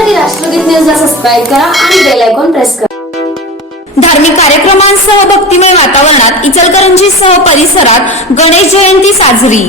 बातम्यांसाठी राष्ट्रगीत न्यूजला सबस्क्राईब करा आणि बेल आयकॉन प्रेस करा. धार्मिक कार्यक्रमांसह भक्तिमय वातावरणात इचलकरंजीसह परिसरात गणेश जयंती साजरी.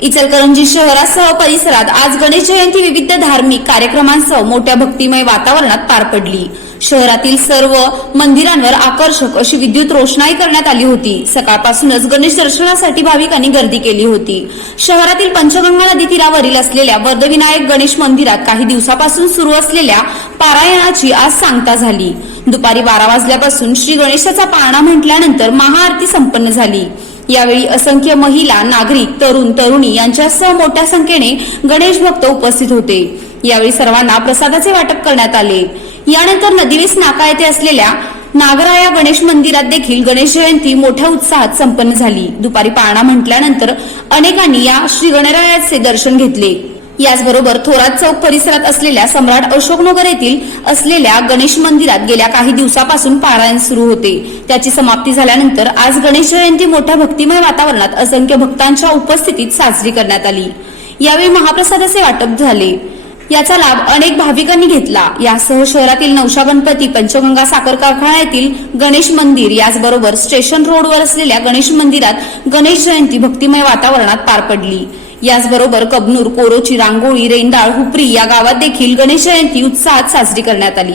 इचलकरंजी शहरासह परिसरात आज गणेश जयंती विविध धार्मिक कार्यक्रमांसह मोठ्या भक्तिमय वातावरणात पार पडली. शहरातील सर्व मंदिरांवर आकर्षक अशी विद्युत रोषणाई करण्यात आली होती. सकाळपासूनच गणेश दर्शनासाठी भाविकांनी गर्दी केली होती. शहरातील पंचगंगा नदी तीरावरील असलेल्या वर्धविनायक गणेश मंदिरात काही दिवसापासून सुरू असलेल्या पारायणाची आज सांगता झाली. दुपारी बारा वाजल्यापासून श्री गणेशाचा पाळणा म्हटल्यानंतर महाआरती संपन्न झाली. यावेळी असंख्य महिला नागरिक तरुण तरुणी यांच्यासह मोठ्या संख्येने गणेश भक्त उपस्थित होते. यावेळी सर्वांना प्रसादाचे वाटप करण्यात आले. यानंतर नदीवेस नाका येथे असलेल्या नागराया गणेश मंदिरात देखील गणेश जयंती मोठ्या उत्साहात संपन्न झाली. दुपारी पाळणा म्हटल्यानंतर अनेकांनी या श्री गणरायाचे दर्शन घेतले. याचबरोबर थोरात चौक परिसरात असलेल्या सम्राट अशोकनगर येथील असलेल्या गणेश मंदिरात गेल्या काही दिवसापासून पारायण सुरू होते. त्याची समाप्ती झाल्यानंतर आज गणेश जयंती मोठ्या भक्तिमय वातावरणात असंख्य भक्तांच्या उपस्थितीत साजरी करण्यात आली. यावेळी महाप्रसादाचे वाटप झाले. याचा लाभ अनेक भाविकांनी घेतला. यासह शहरातील नवशा गणपती पंचगंगा साखर कारखाना येथील गणेश मंदिर याचबरोबर स्टेशन रोडवर असलेल्या गणेश मंदिरात गणेश जयंती भक्तिमय वातावरणात पार पडली. याचबरोबर कबनूर कोरोची रांगोळी रेंदाळ हुपरी या गावात देखील गणेश जयंती उत्साहात साजरी करण्यात आली.